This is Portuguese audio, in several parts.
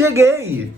Cheguei!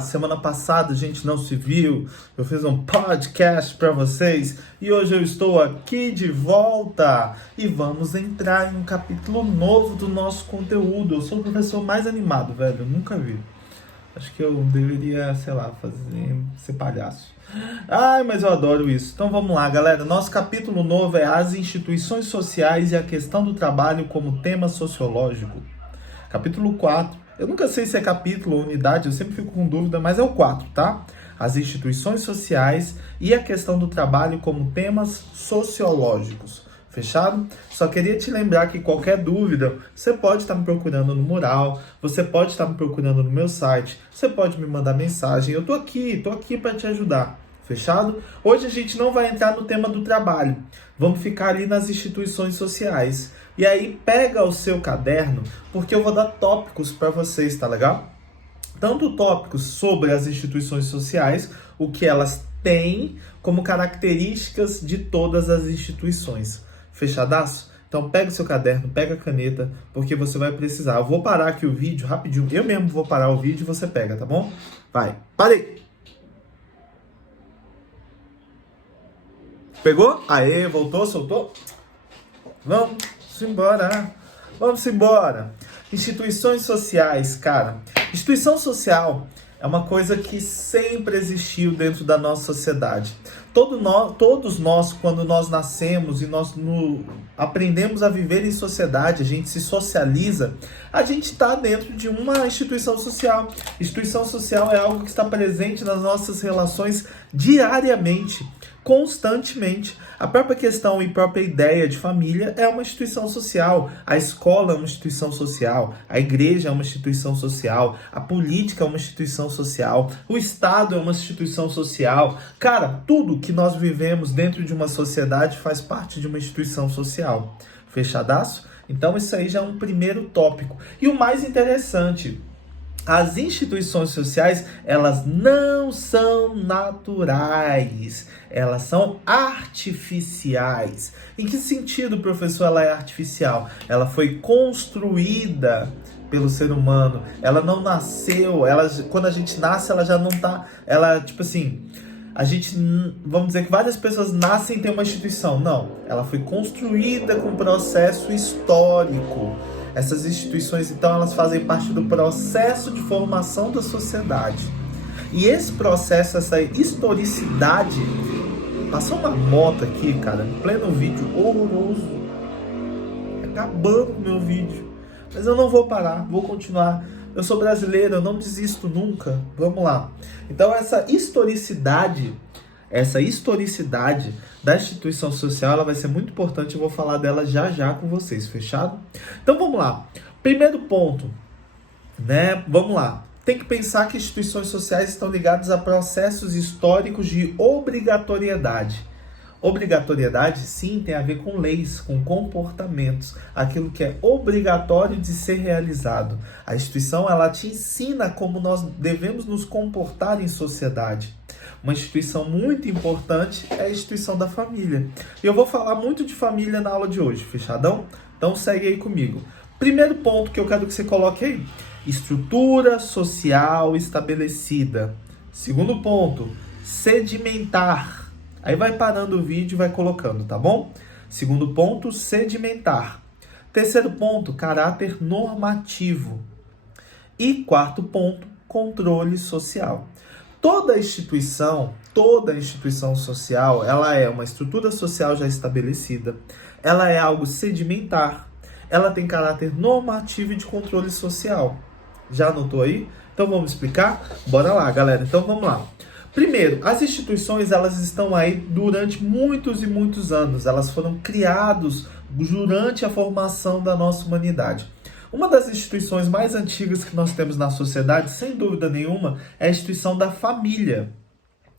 Semana passada a gente não se viu, eu fiz um podcast para vocês e hoje eu estou aqui de volta e vamos entrar em um capítulo novo do nosso conteúdo. Eu sou o professor mais animado, velho, eu nunca vi. Acho que eu deveria, sei lá, ser palhaço. Ai, mas eu adoro isso. Então vamos lá, galera. Nosso capítulo novo é as instituições sociais e a questão do trabalho como tema sociológico. Capítulo 4. Eu nunca sei se é capítulo ou unidade, eu sempre fico com dúvida, mas é o 4, tá? As instituições sociais e a questão do trabalho como temas sociológicos. Fechado? Só queria te lembrar que qualquer dúvida, você pode estar me procurando no mural, você pode estar me procurando no meu site, você pode me mandar mensagem. Eu tô aqui para te ajudar. Fechado? Hoje a gente não vai entrar no tema do trabalho. Vamos ficar ali nas instituições sociais. E aí pega o seu caderno, porque eu vou dar tópicos para vocês, tá legal? Tanto tópicos sobre as instituições sociais, o que elas têm, como características de todas as instituições. Fechadaço? Então pega o seu caderno, pega a caneta, porque você vai precisar. Eu vou parar aqui o vídeo rapidinho. Eu mesmo vou parar o vídeo e você pega, tá bom? Vai. Parei! Pegou? Aê, voltou, soltou? Vamos embora. Vamos embora. Instituições sociais, cara. Instituição social é uma coisa que sempre existiu dentro da nossa sociedade. Todos nós, quando nós nascemos e aprendemos a viver em sociedade, a gente se socializa, a gente está dentro de uma instituição social. Instituição social é algo que está presente nas nossas relações diariamente, constantemente. A própria questão e própria ideia de família é uma instituição social. A escola é uma instituição social. A igreja é uma instituição social. A política é uma instituição social. O Estado é uma instituição social. Cara, tudo que nós vivemos dentro de uma sociedade faz parte de uma instituição social. Fechadaço? Então isso aí já é um primeiro tópico. E o mais interessante, as instituições sociais, elas não são naturais, elas são artificiais. Em que sentido, professor, ela é artificial? Ela foi construída pelo ser humano, ela não nasceu, quando a gente nasce, ela já não tá, vamos dizer que várias pessoas nascem e tem uma instituição. Não, ela foi construída com um processo histórico. Essas instituições, então, elas fazem parte do processo de formação da sociedade. E esse processo, essa historicidade... Passou uma moto aqui, cara, em pleno vídeo, horroroso. Acabando com o meu vídeo. Mas eu não vou parar, vou continuar. Eu sou brasileiro, eu não desisto nunca. Vamos lá. Então, essa historicidade da instituição social, ela vai ser muito importante, eu vou falar dela já com vocês, fechado? Então vamos lá. Primeiro ponto, né? Vamos lá. Tem que pensar que instituições sociais estão ligadas a processos históricos de obrigatoriedade. Obrigatoriedade, sim, tem a ver com leis, com comportamentos, aquilo que é obrigatório de ser realizado. A instituição, ela te ensina como nós devemos nos comportar em sociedade. Uma instituição muito importante é a instituição da família. E eu vou falar muito de família na aula de hoje, fechadão? Então segue aí comigo. Primeiro ponto que eu quero que você coloque aí: estrutura social estabelecida. Segundo ponto, sedimentar. Aí vai parando o vídeo e vai colocando, tá bom? Segundo ponto, sedimentar. Terceiro ponto, caráter normativo. E quarto ponto, controle social. Toda instituição social, ela é uma estrutura social já estabelecida, ela é algo sedimentar, ela tem caráter normativo e de controle social. Já anotou aí? Então vamos explicar? Bora lá, galera. Então vamos lá. Primeiro, as instituições, elas estão aí durante muitos e muitos anos. Elas foram criadas durante a formação da nossa humanidade. Uma das instituições mais antigas que nós temos na sociedade, sem dúvida nenhuma, é a instituição da família.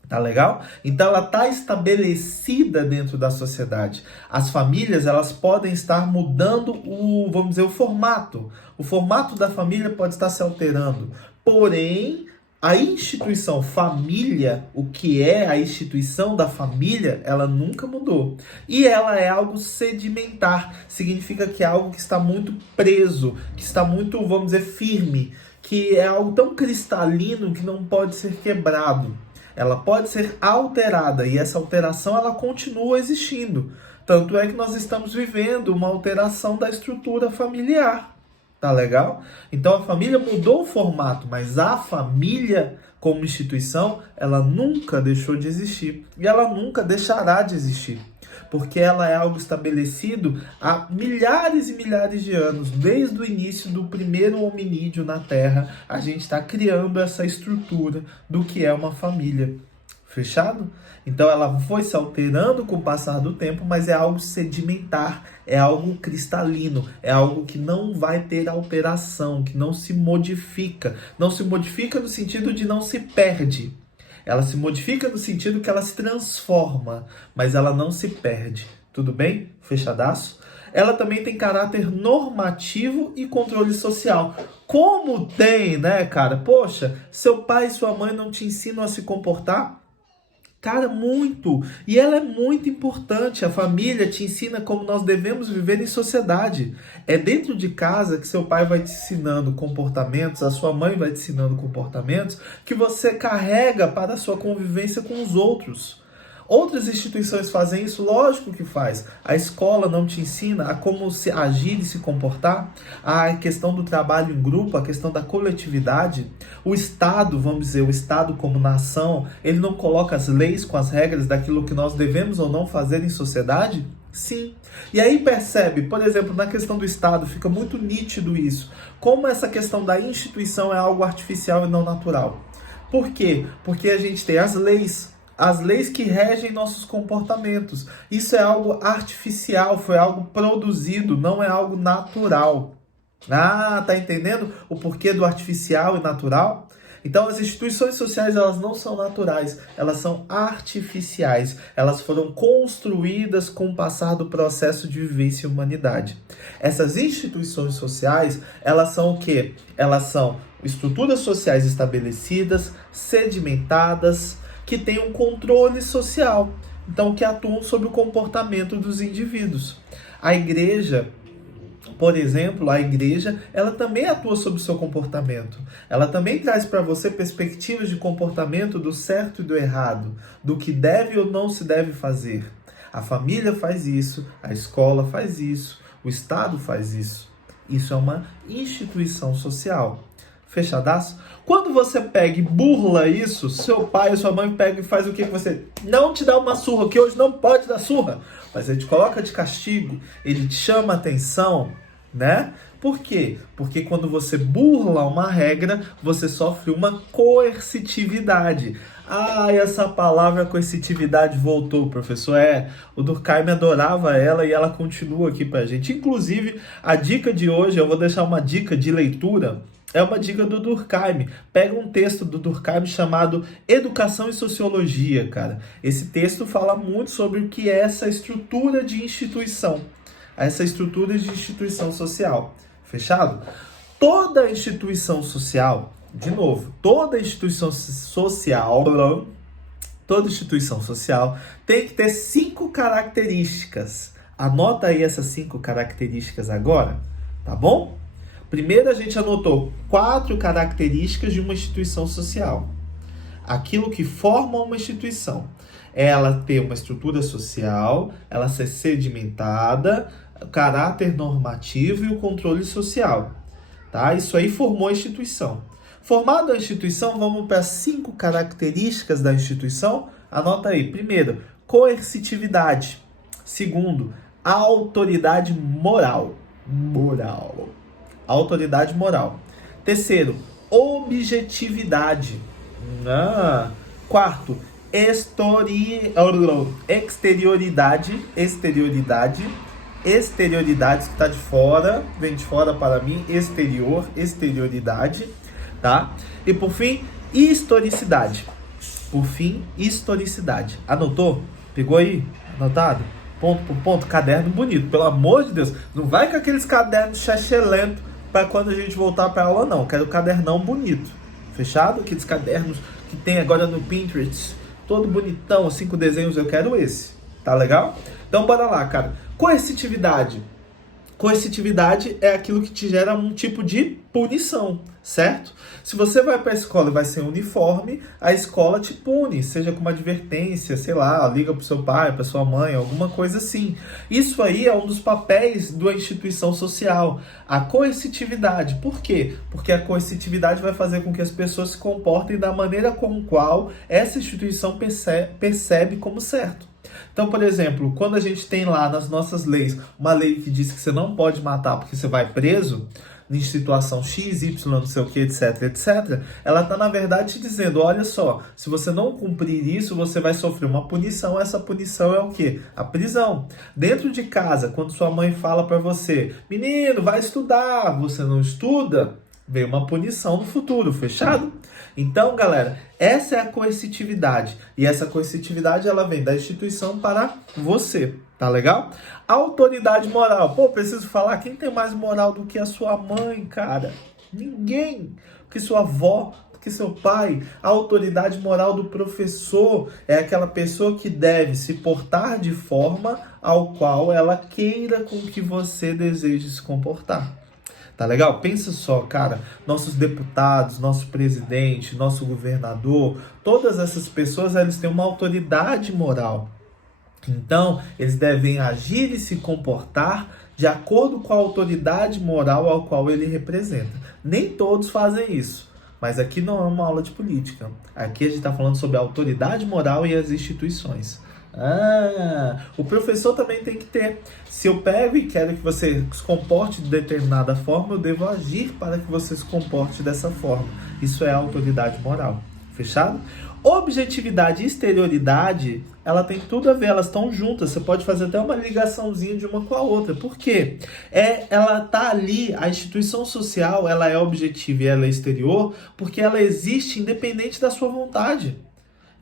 Tá legal? Então ela está estabelecida dentro da sociedade. As famílias, elas podem estar mudando o formato. O formato da família pode estar se alterando. Porém, a instituição família, o que é a instituição da família, ela nunca mudou. E ela é algo sedimentar. Significa que é algo que está muito preso, que está muito, vamos dizer, firme, que é algo tão cristalino que não pode ser quebrado. Ela pode ser alterada e essa alteração ela continua existindo. Tanto é que nós estamos vivendo uma alteração da estrutura familiar. Tá legal? Então a família mudou o formato, mas a família como instituição, ela nunca deixou de existir e ela nunca deixará de existir. Porque ela é algo estabelecido há milhares e milhares de anos. Desde o início do primeiro hominídeo na Terra, a gente está criando essa estrutura do que é uma família. Fechado? Então ela foi se alterando com o passar do tempo, mas é algo sedimentar, é algo cristalino, é algo que não vai ter alteração, que não se modifica. Não se modifica no sentido de não se perde. Ela se modifica no sentido que ela se transforma, mas ela não se perde. Tudo bem? Fechadaço? Ela também tem caráter normativo e controle social. Como tem, né, cara? Poxa, seu pai e sua mãe não te ensinam a se comportar? Cara, muito. E ela é muito importante. A família te ensina como nós devemos viver em sociedade. É dentro de casa que seu pai vai te ensinando comportamentos, a sua mãe vai te ensinando comportamentos que você carrega para a sua convivência com os outros. Outras instituições fazem isso? Lógico que faz. A escola não te ensina a como se agir e se comportar? A questão do trabalho em grupo, a questão da coletividade. O Estado, vamos dizer, o Estado como nação, ele não coloca as leis com as regras daquilo que nós devemos ou não fazer em sociedade? Sim. E aí percebe, por exemplo, na questão do Estado, fica muito nítido isso. Como essa questão da instituição é algo artificial e não natural. Por quê? Porque a gente tem as leis que regem nossos comportamentos. Isso é algo artificial, foi algo produzido, não é algo natural. Ah, tá entendendo o porquê do artificial e natural? Então as instituições sociais elas não são naturais, elas são artificiais. Elas foram construídas com o passar do processo de vivência e humanidade. Essas instituições sociais, elas são o quê? Elas são estruturas sociais estabelecidas, sedimentadas, que têm um controle social, então que atuam sobre o comportamento dos indivíduos. A igreja, por exemplo, ela também atua sobre o seu comportamento. Ela também traz para você perspectivas de comportamento do certo e do errado, do que deve ou não se deve fazer. A família faz isso, a escola faz isso, o Estado faz isso. Isso é uma instituição social. Fechadaço? Quando você pega e burla isso, seu pai ou sua mãe pega e faz o que você não te dá uma surra, que hoje não pode dar surra, mas ele te coloca de castigo, ele te chama a atenção, né? Por quê? Porque quando você burla uma regra, você sofre uma coercitividade. Ah, essa palavra coercitividade voltou, professor. O Durkheim adorava ela e ela continua aqui pra gente. Inclusive, a dica de hoje, eu vou deixar uma dica de leitura. É uma dica do Durkheim. Pega um texto do Durkheim chamado Educação e Sociologia, cara. Esse texto fala muito sobre o que é essa estrutura de instituição. Essa estrutura de instituição social. Fechado? Toda instituição social, de novo, toda instituição social tem que ter 5 características. Anota aí essas 5 características agora, tá bom? Primeiro a gente anotou 4 características de uma instituição social. Aquilo que forma uma instituição. Ela ter uma estrutura social, ela ser sedimentada, o caráter normativo e o controle social. Tá? Isso aí formou a instituição. Formada a instituição, vamos para as 5 características da instituição. Anota aí. Primeiro, coercitividade. Segundo, autoridade moral. Autoridade moral. Terceiro, objetividade. Quarto, exterioridade, que está de fora, vem de fora para mim, exterioridade, tá? E por fim, historicidade. Anotou? Pegou aí? Anotado? Ponto por ponto, caderno bonito, pelo amor de Deus. Não vai com aqueles cadernos chachelento para quando a gente voltar para aula, não. Quero cadernão bonito. Fechado? Aqueles cadernos que tem agora no Pinterest, todo bonitão, 5 desenhos, eu quero esse. Tá legal? Então bora lá, cara. Coercitividade. Coercitividade é aquilo que te gera um tipo de punição, certo? Se você vai para a escola e vai sem uniforme, a escola te pune, seja com uma advertência, sei lá, liga para o seu pai, para sua mãe, alguma coisa assim. Isso aí é um dos papéis da instituição social, a coercitividade. Por quê? Porque a coercitividade vai fazer com que as pessoas se comportem da maneira com a qual essa instituição percebe como certo. Então, por exemplo, quando a gente tem lá nas nossas leis uma lei que diz que você não pode matar porque você vai preso, em situação X, Y, não sei o que, etc, etc, ela está, na verdade, te dizendo, olha só, se você não cumprir isso, você vai sofrer uma punição, essa punição é o quê? A prisão. Dentro de casa, quando sua mãe fala para você, menino, vai estudar, você não estuda, vem uma punição no futuro, fechado? Então, galera, essa é a coercitividade. E essa coercitividade, ela vem da instituição para você. Tá legal? Autoridade moral. Pô, preciso falar, quem tem mais moral do que a sua mãe, cara? Ninguém. Do que sua avó, do que seu pai. A autoridade moral do professor é aquela pessoa que deve se portar de forma ao qual ela queira com que você deseje se comportar. Tá legal? Pensa só, cara, nossos deputados, nosso presidente, nosso governador, todas essas pessoas, eles têm uma autoridade moral. Então, eles devem agir e se comportar de acordo com a autoridade moral ao qual ele representa. Nem todos fazem isso, mas aqui não é uma aula de política. Aqui a gente está falando sobre a autoridade moral e as instituições. O professor também tem que ter. Se eu pego e quero que você se comporte de determinada forma, eu devo agir para que você se comporte dessa forma. Isso é autoridade moral. Fechado? Objetividade e exterioridade, ela tem tudo a ver, elas estão juntas. Você pode fazer até uma ligaçãozinha de uma com a outra. Por quê? Ela tá ali, a instituição social, ela é objetiva e ela é exterior, porque ela existe independente da sua vontade.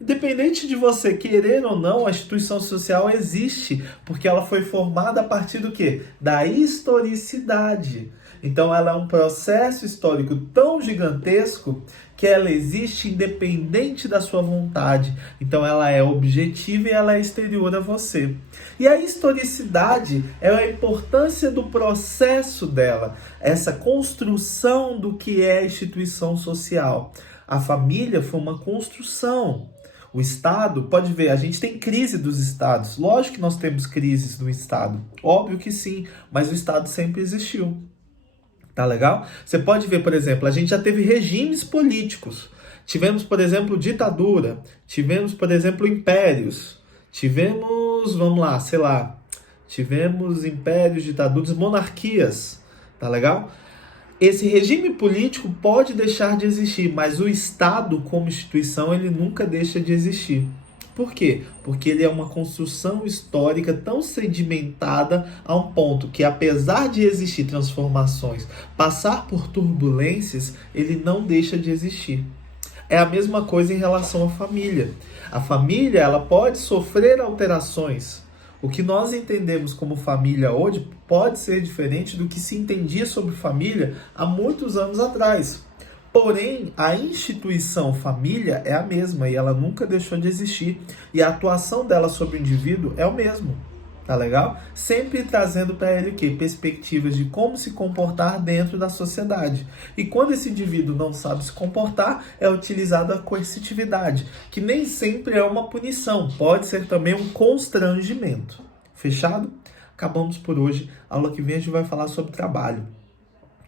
Independente de você querer ou não, a instituição social existe, porque ela foi formada a partir do quê? Da historicidade. Então ela é um processo histórico tão gigantesco que ela existe independente da sua vontade. Então ela é objetiva e ela é exterior a você. E a historicidade é a importância do processo dela, essa construção do que é a instituição social. A família foi uma construção. O Estado, pode ver, a gente tem crise dos Estados. Lógico que nós temos crises no Estado. Óbvio que sim, mas o Estado sempre existiu. Tá legal? Você pode ver, por exemplo, a gente já teve regimes políticos. Tivemos, por exemplo, ditadura. Tivemos, por exemplo, impérios. Tivemos, vamos lá, sei lá. Tivemos impérios, ditaduras, monarquias. Tá legal? Esse regime político pode deixar de existir, mas o Estado, como instituição, ele nunca deixa de existir. Por quê? Porque ele é uma construção histórica tão sedimentada a um ponto que, apesar de existir transformações, passar por turbulências, ele não deixa de existir. É a mesma coisa em relação à família. A família, ela pode sofrer alterações. O que nós entendemos como família hoje pode ser diferente do que se entendia sobre família há muitos anos atrás. Porém, a instituição família é a mesma e ela nunca deixou de existir. E a atuação dela sobre o indivíduo é o mesmo. Tá legal? Sempre trazendo para ele o quê? Perspectivas de como se comportar dentro da sociedade. E quando esse indivíduo não sabe se comportar, é utilizada a coercitividade, que nem sempre é uma punição, pode ser também um constrangimento. Fechado? Acabamos por hoje. Aula que vem a gente vai falar sobre trabalho.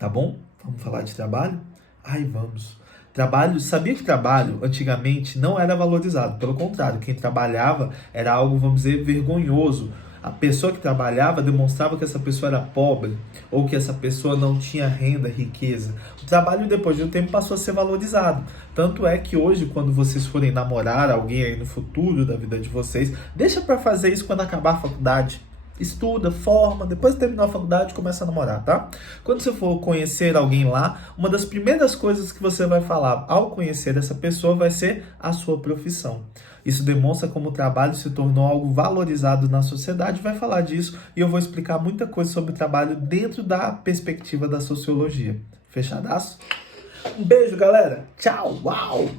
Tá bom? Vamos falar de trabalho? Ai, vamos. Trabalho, sabia que trabalho antigamente não era valorizado. Pelo contrário, quem trabalhava era algo, vamos dizer, vergonhoso. A pessoa que trabalhava demonstrava que essa pessoa era pobre ou que essa pessoa não tinha renda, riqueza. O trabalho, depois de um tempo, passou a ser valorizado. Tanto é que hoje, quando vocês forem namorar alguém aí no futuro da vida de vocês, deixa para fazer isso quando acabar a faculdade. Estuda, forma, depois de terminar a faculdade, começa a namorar, tá? Quando você for conhecer alguém lá, uma das primeiras coisas que você vai falar ao conhecer essa pessoa vai ser a sua profissão. Isso demonstra como o trabalho se tornou algo valorizado na sociedade. Vai falar disso e eu vou explicar muita coisa sobre o trabalho dentro da perspectiva da sociologia. Fechadaço? Um beijo, galera. Tchau. Uau!